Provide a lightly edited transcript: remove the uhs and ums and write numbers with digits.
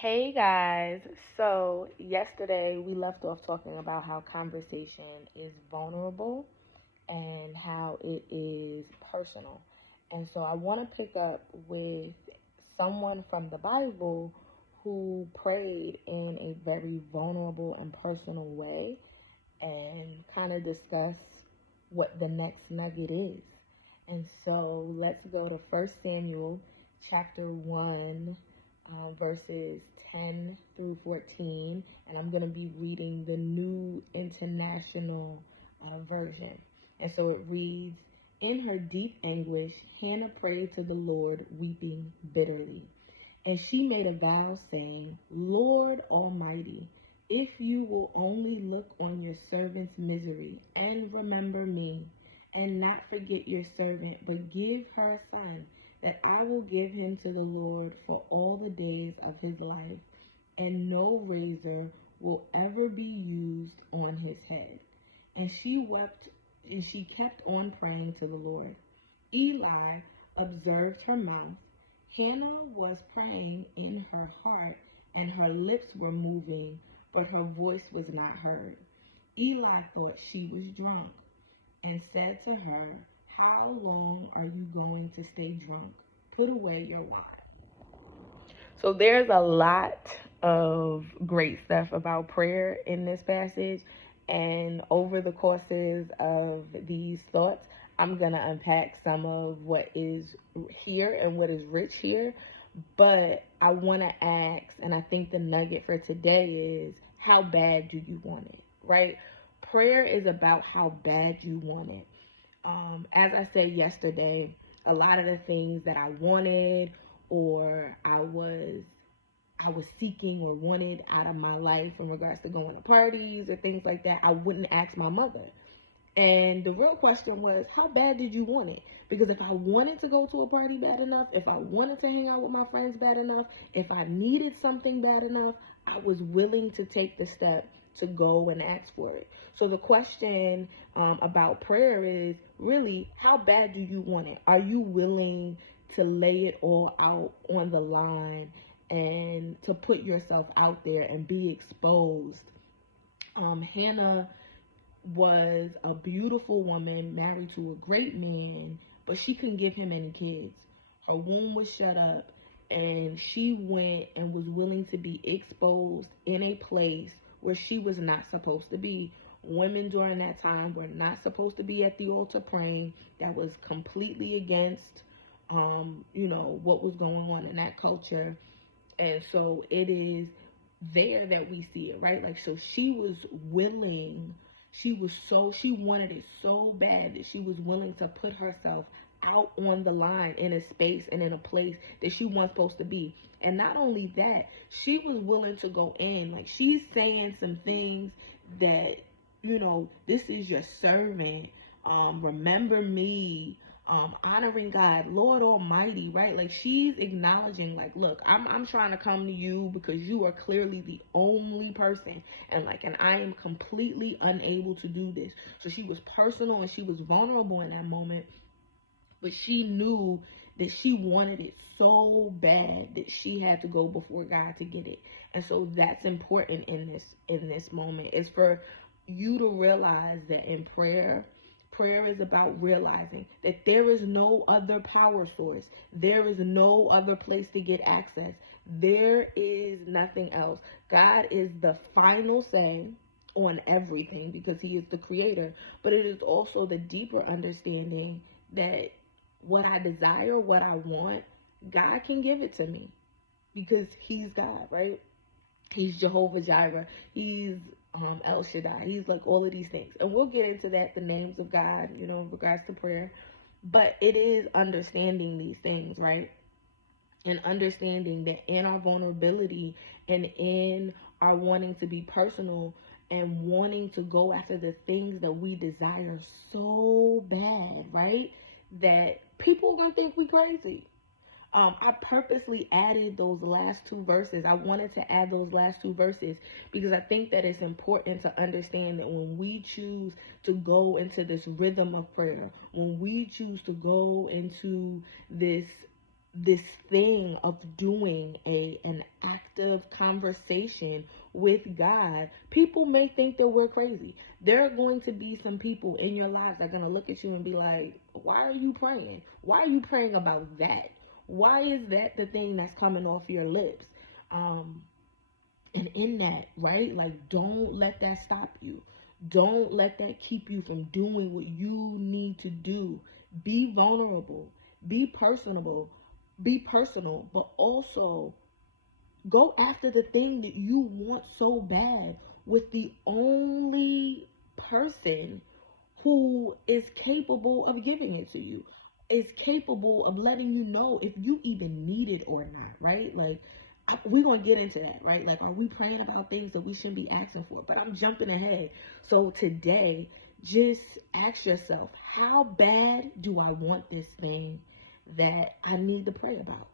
Hey guys, so yesterday we left off talking about how conversation is vulnerable and how it is personal. And so I want to pick up with someone from the Bible who prayed in a very vulnerable and personal way and kind of discuss what the next nugget is. And so let's go to First Samuel chapter 1, verses 10 through 14. And I'm going to be reading the New International Version. And so it reads, "In her deep anguish, Hannah prayed to the Lord, weeping bitterly. And she made a vow, saying, 'Lord Almighty, if you will only look on your servant's misery and remember me, and not forget your servant, but give her a son, that I will give him to the Lord for all the days of his life, and no razor will ever be used on his head.' And she wept, and she kept on praying to the Lord. Eli observed her mouth. Hannah was praying in her heart, and her lips were moving, but her voice was not heard. Eli thought she was drunk and said to her, 'How long are you going to stay drunk? Put away your wine.'" So there's a lot of great stuff about prayer in this passage. And over the courses of these thoughts, I'm going to unpack some of what is here and what is rich here. But I want to ask, and I think the nugget for today is, how bad do you want it, right? Prayer is about how bad you want it. As I said yesterday, a lot of the things that I wanted or I was seeking or wanted out of my life in regards to going to parties or things like that, I wouldn't ask my mother. And the real question was, how bad did you want it? Because if I wanted to go to a party bad enough, if I wanted to hang out with my friends bad enough, if I needed something bad enough, I was willing to take the step to go and ask for it. So the question about prayer is really, how bad do you want it? Are you willing to lay it all out on the line and to put yourself out there and be exposed? Hannah was a beautiful woman married to a great man, but she couldn't give him any kids. Her womb was shut up, and she went and was willing to be exposed in a place where she was not supposed to be. Women during that time were not supposed to be at the altar praying. That was completely against, what was going on in that culture. And so it is there that we see it, right? Like, so she was willing, she wanted it so bad that she was willing to put herself out on the line in a space and in a place that she wasn't supposed to be. And not only that, she was willing to go in. Like, she's saying some things that, this is your servant, remember me, honoring God, Lord Almighty, right? Like, she's acknowledging, like, look, I'm trying to come to you because you are clearly the only person, and I am completely unable to do this. So she was personal and she was vulnerable in that moment, but she knew that she wanted it so bad that she had to go before God to get it. And so that's important in this moment, is for you to realize that in prayer is about realizing that there is no other power source. There is no other place to get access. There is nothing else. God is the final say on everything because he is the creator. But it is also the deeper understanding that what I desire, what I want, God can give it to me because he's God, right? He's Jehovah Jireh. He's El Shaddai. He's like all of these things. And we'll get into that, the names of God, in regards to prayer. But it is understanding these things, right? And understanding that in our vulnerability and in our wanting to be personal and wanting to go after the things that we desire so bad, right? That people are going to think we crazy. I purposely added those last two verses. I wanted to add those last two verses because I think that it's important to understand that when we choose to go into this rhythm of prayer, when we choose to go into this this thing of doing an active conversation with God, people may think that we're crazy. There are going to be some people in your lives that are going to look at you and be like, why are you praying? Why are you praying about that? Why is that the thing that's coming off your lips? And in that, right? Like, don't let that stop you. Don't let that keep you from doing what you need to do. Be vulnerable. Be personable. Be personal, but also go after the thing that you want so bad with the only person who is capable of giving it to you, is capable of letting you know if you even need it or not, right? Like, we're going to get into that, right? Like, are we praying about things that we shouldn't be asking for? But I'm jumping ahead. So today, just ask yourself, how bad do I want this thing that I need to pray about?